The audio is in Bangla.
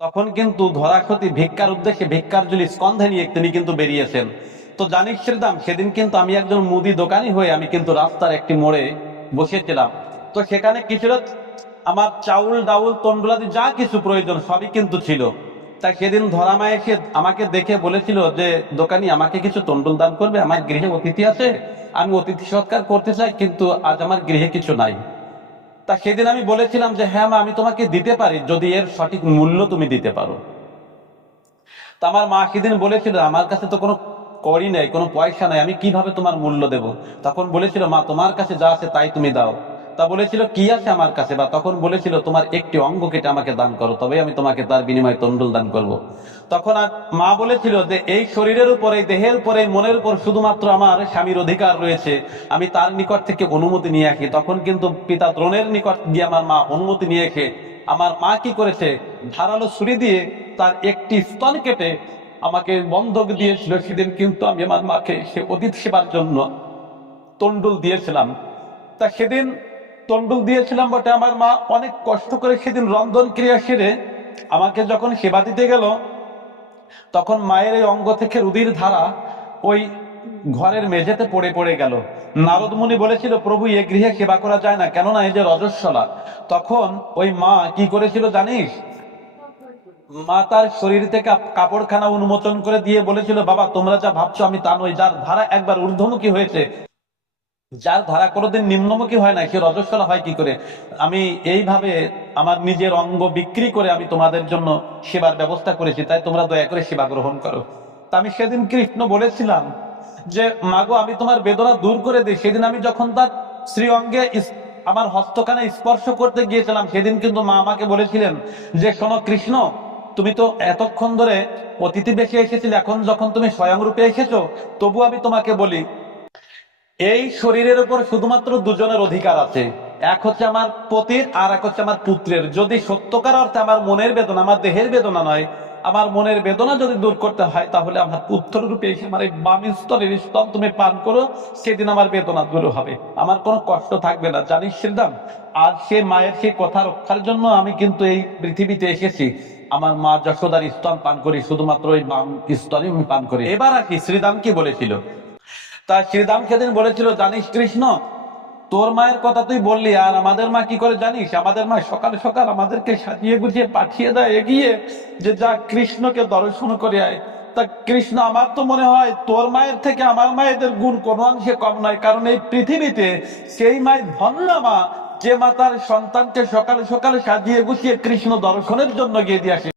তখন কিন্তু ধরাক্ষতি ভিক্ষার উদ্দেশ্যে ভিক্ষার জুলি স্কন্ধে নিয়ে তিনি কিন্তু বেরিয়েছেন। তো জানিস শ্রীদাম, সেদিন কিন্তু আমি একজন মুদি দোকানি হয়ে আমি কিন্তু রাস্তার একটি মোড়ে বসেছিলাম। তো সেখানে কিছুটা আমার চাউল, ডাউল তন্ডুলাদি যা কিছু প্রয়োজন সবই কিন্তু ছিল। তাই সেদিন ধরামা এসে আমাকে দেখে বলেছিল যে, দোকানি, আমাকে কিছু তন্ডুল দান করবে, আমার গৃহে অতিথি আছে, আমি অতিথি সৎকার করতে চাই, কিন্তু আজ আমার গৃহে কিছু নাই। তা সেদিন আমি বলেছিলাম যে হ্যাঁ মা, আমি তোমাকে দিতে পারি, যদি এর সঠিক মূল্য তুমি দিতে পারো। তা আমার মা সেদিন বলেছিল, আমার কাছে তো কোনো করি নাই, কোনো পয়সা নাই, আমি কীভাবে তোমার মূল্য দেব? তখন বলেছিল, মা, তোমার কাছে যা আছে তাই তুমি দাও। তা বলেছিল, কি আছে আমার কাছে? বা তখন বলেছিল, তোমার একটি অঙ্গ কেটে আমাকে দান করো তবে আমি তোমাকে তার বিনিময়ে তন্ডুল দান করব। তখন আর মা বলেছিল যে, এই শরীরের উপর দেহের উপর মনের উপর শুধুমাত্র আমার স্বামীর অধিকার রয়েছে। আমি তার নিকট থেকে অনুমতি নিয়ে আসি। তখন কিন্তু পিতা দ্রোণের নিকট গিয়ে আমার মা অনুমতি নিয়ে এসে, আমার মা কি করেছে? ধারালো ছুরি দিয়ে তার একটি স্তন কেটে আমাকে বন্ধক দিয়েছিল। সেদিন কিন্তু আমি আমার মাকে সে অতিথি সেবার জন্য তন্ডুল দিয়েছিলাম। তা সেদিন তন্ডুল দিয়েছিলাম বটে আমার মা। অনেক কষ্ট করে সেদিন রন্ধন ক্রিয়া সেরে আমাকে যখন সেবা দিতে গেল, তখন মায়ের এই অঙ্গ থেকে রুদির ধারা ওই ঘরের মেঝেতে পড়ে পড়ে গেল। নারদ মুনি বলেছিল, প্রভু, এ গৃহে সেবা করা যায় না। কেননা, এই যে রজস্বলা। তখন ওই মা কি করেছিল জানিস? মা তার শরীর থেকে কাপড়খানা উন্মোচন করে দিয়ে বলেছিল, বাবা, তোমরা যা ভাবছ আমি তা নই। যার ধারা একবার ঊর্ধ্বমুখী হয়েছে যার ধারা কোনোদিন নিম্নমুখী হয় না সে রজস্বলা হয় কি করে? আমি এইভাবে আমার নিজের অঙ্গ বিক্রি করে আমি তোমাদের জন্য সেবার ব্যবস্থা করেছি, তাই তোমরা দয়া করে সেবা গ্রহণ করো। তা আমি সেদিন কৃষ্ণ বলেছিলাম যে, মাগো, আমি তোমার বেদনা দূর করে দিই। সেদিন আমি যখন তার শ্রী অঙ্গে আমার হস্তখানে স্পর্শ করতে গিয়েছিলাম, সেদিন কিন্তু মা আমাকে বলেছিলেন যে, শোনো কৃষ্ণ, তুমি তো এতক্ষণ ধরে অতিথি বেশি এসেছিলে, এখন যখন তুমি স্বয়ং রূপে এসেছ তবু আমি তোমাকে বলি এই শরীরের উপর শুধুমাত্র দুজনের অধিকার আছে। এক হচ্ছে আমার পতির, আর এক হচ্ছে আমার পুত্রের। যদি সত্যকার অর্থে আমার মনের বেদনা, আমার দেহের বেদনা নয়, আমার মনের বেদনা যদি দূর করতে হয়, তাহলে আমার পুত্র রূপে আমার এই বাম স্তরের স্তর তুমি পান করো, সেদিন আমার বেদনা দূর হবে। আমার কোনো কষ্ট থাকবে না, জানিস শ্রীদাম আর সে মায়ের সেই কথা রক্ষার জন্য আমি কিন্তু এই পৃথিবীতে এসেছি। আমার মা যশোদার স্তন পান করি, শুধুমাত্র ওই বাম স্তরে আমি পান করি। এবার আর কি শ্রীদাম কি বলেছিল? তা শ্রীরাম সেদিন বলেছিল, জানিস কৃষ্ণ, তোর মায়ের কথা তুই বললি, আর আমাদের মা কি করে জানিস? আমাদের মা সকাল সকাল আমাদেরকে সাজিয়ে গুছিয়ে পাঠিয়ে দেয় এগিয়ে, যে যা কৃষ্ণকে দর্শন করে আয়। তা কৃষ্ণ, আমার তো মনে হয় তোর মায়ের থেকে আমার মায়েদের গুণ কোনো অংশে কম নয়, কারণ এই পৃথিবীতে সেই মায়ের ধন্য মা, যে মা তার সন্তানকে সকাল সকাল সাজিয়ে গুছিয়ে কৃষ্ণ দর্শনের জন্য গিয়ে দিয়ে আসে।